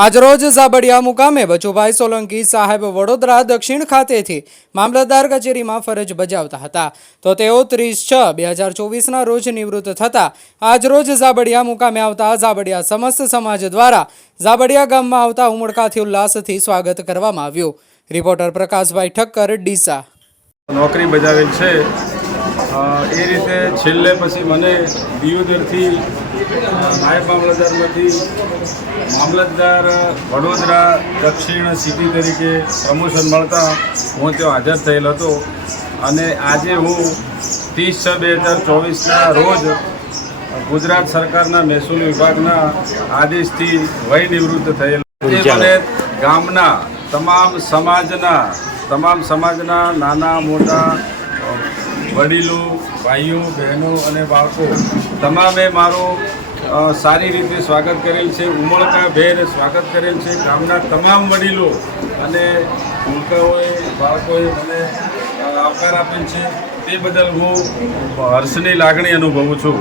આજરોજ ઝાબડિયા મુકામે બચુભાઈ સોલંકી સાહેબ વડોદરા દક્ષિણ ખાતેથી મામલતદાર કચેરીમાં ફરજ બજાવતા હતા તો તેઓ 30/6/2024ના રોજ નિવૃત્ત થતા આજરોજ ઝાબડિયા મુકામે આવતા ઝાબડિયા સમસ્ત સમાજ દ્વારા ઝાબડિયા ગામમાં આવતા ઉમળકાથી ઉલ્લાસથી સ્વાગત કરવામાં આવ્યું। રિપોર્ટર પ્રકાશભાઈ ઠક્કર, ડીસા। નોકરી બજાવેલ છે એ રીતે છેલ્લે પછી મને દિયોદરથી નાયબ મામલતદારમાંથી મામલતદાર વડોદરા દક્ષિણ સિટી તરીકે પ્રમોશન મળતા હું ત્યાં હાજર થયેલ હતો અને આજે હું 30/6/2024ના રોજ ગુજરાત સરકારના મહેસૂલ વિભાગના આદેશથી વય નિવૃત્ત થયેલ। મને ગામના તમામ સમાજના નાના મોટા વડીલો, ભાઈઓ, બહેનો અને બાળકો તમામે મારું સારી રીતે સ્વાગત કરેલ છે, ઉમળકાભેર સ્વાગત કરેલ છે। ગામના તમામ વડીલો અને ભૂલકાઓએ, બાળકોએ મને આવકાર આપેલ છે, તે બદલ હું હર્ષની લાગણી અનુભવું છું।